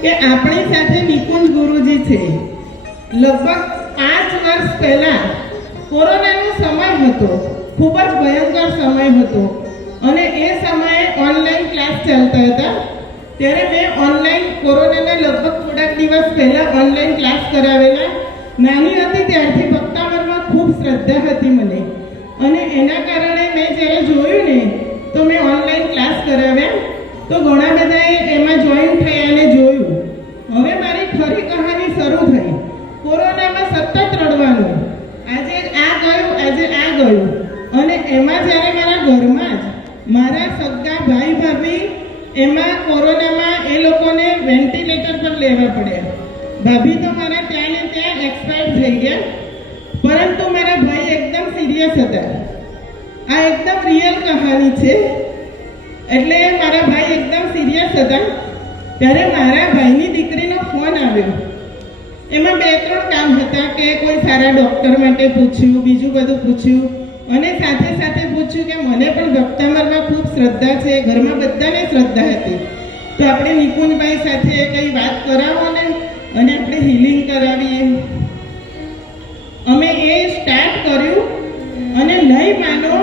કે આપણી સાથે નિકુંજ ગુરુજી છે. લગભગ 5 વર્ષ પહેલા કોરોનાનો સમય હતો, ખૂબ જ ભયંકર સમય હતો અને એ સમયે ઓનલાઈન ક્લાસ ચાલતા હતા. ત્યારે મેં ઓનલાઈન કોરોનાના લગભગ થોડાક દિવસ પહેલાં ઓનલાઈન ક્લાસ કરાવેલા. નાની હતી ત્યારથી ભક્તાવરમાં ખૂબ શ્રદ્ધા હતી મને, અને એના કારણે મેં જ્યારે જોયું ને તો મેં ઓનલાઈન ક્લાસ કરાવ્યા. તો ઘણા બધાએ એમાં જોઈન થયા અને જોયું. હવે મારી ખરી કહાની શરૂ થઈ. કોરોનામાં સતત રડવાનું, આજે આ ગયું, આજે આ ગયું, અને એમાં જ્યારે મારા ઘરમાં જ મારા સગા ભાઈ ભાભી એમાં કોરોનામાં એ લોકોને વેન્ટિલેટર પર લેવા પડ્યા. ભાભી તો મારા ત્યાં ને ત્યાં એક્સપાયર થઈ ગયા, પરંતુ મારા ભાઈ એકદમ સિરિયસ હતા. આ એકદમ રિયલ કહાની છે. એટલે મારા ભાઈ એકદમ સિરિયસ હતા. ત્યારે મારા ભાઈની દીકરીનો ફોન આવ્યો. એમાં 2-3 કામ હતા કે કોઈ સારા ડૉક્ટર માટે પૂછ્યું, બીજું બધું પૂછ્યું, અને સાથે સાથે પૂછ્યું કે મને પણ ભક્તામરમાં ખૂબ શ્રદ્ધા છે, ઘરમાં બધાને શ્રદ્ધા હતી, તો આપણે નિકુંજભાઈ સાથે કંઈ વાત કરાવો ને અને આપણે હિલિંગ કરાવીએ. અમે એ સ્ટાર્ટ કર્યું અને નહીં માનો,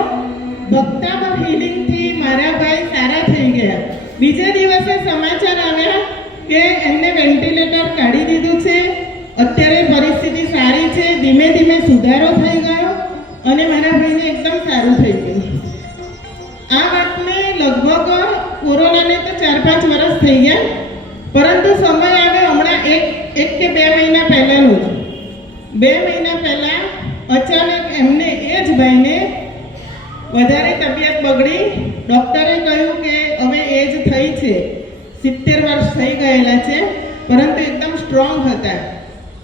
ભક્તામર હિલિંગથી મારા ભાઈ સારા થઈ ગયા. બીજા દિવસે સમાચાર આવ્યા કે એમને વેન્ટિલેટર કાઢી દીધું છે, અત્યારે પરિસ્થિતિ સારી છે, ધીમે ધીમે સુધારો થઈ ગયો અને મારા ભાઈને એકદમ સારું થઈ ગયું. આ વાતને લગભગ કોરોનાને તો 4-5 વર્ષ થઈ ગયા, પરંતુ સમય આવ્યો હમણાં એક કે 2 મહિના પહેલાંનું જ. 2 મહિના પહેલાં અચાનક એમને એ જ ભાઈને વધારે તબિયત બગડી. ડૉક્ટરે કહ્યું કે હવે એજ થઈ છે, 70 વર્ષ થઈ ગયેલા છે, પરંતુ એકદમ સ્ટ્રોંગ હતા.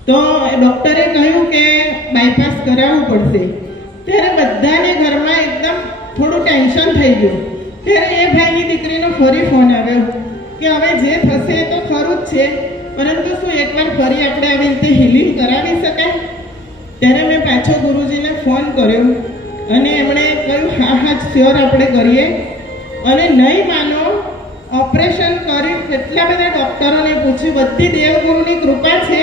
તો ડૉક્ટરે કહ્યું કે બાયપાસ કરાવવું પડશે. ત્યારે બધાને ઘરમાં એકદમ થોડું ટેન્શન થઈ ગયું. ત્યારે એ ભાઈની દીકરીનો ફરી ફોન આવ્યો કે હવે જે થશે તો ખરું જ છે, પરંતુ શું એકવાર ફરી આપણે આવી રીતે હિલિંગ કરાવી શકાય? ત્યારે મેં પાછો ગુરુજીને ફોન કર્યો અને એમણે કહ્યું હા હા શ્યોર આપણે કરીએ. અને નહીં માનો, ઓપરેશન કર્યું, કેટલા બધા ડૉક્ટરોને પૂછ્યું, બધી દેવગુરુની કૃપા છે.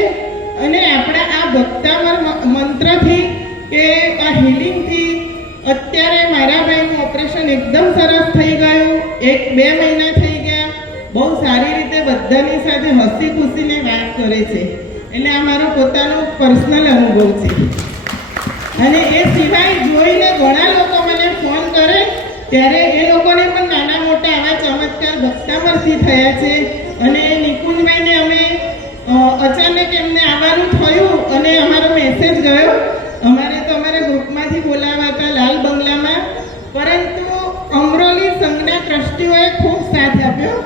અને આપણા આ ભક્તામર મંત્રથી કે આ હિલિંગથી અત્યારે મારા ભાઈનું ઓપરેશન એકદમ સરસ થઈ ગયું. 1-2 મહિના થઈ ગયા. બહુ સારી રીતે બધાની સાથે હસી ખુશીને વાત કરે છે. એટલે આ મારો પોતાનો પર્સનલ અનુભવ છે. અને એ સિવાય જોઈને ઘણા લોકો મને ફોન કરે, ત્યારે એ લોકોને પણ નાના મોટા આવા ચમત્કાર ભક્તામરથી થયા છે. અને નિકુંજભાઈને અમે અચાનક એમને આવવાનું થયું અને અમારો મેસેજ ગયો. અમારે તો અમારા ગ્રુપમાંથી બોલાવ્યા હતા લાલ બંગલામાં, પરંતુ અમરોલી સંઘના ટ્રસ્ટીઓએ ખૂબ સાથ આપ્યો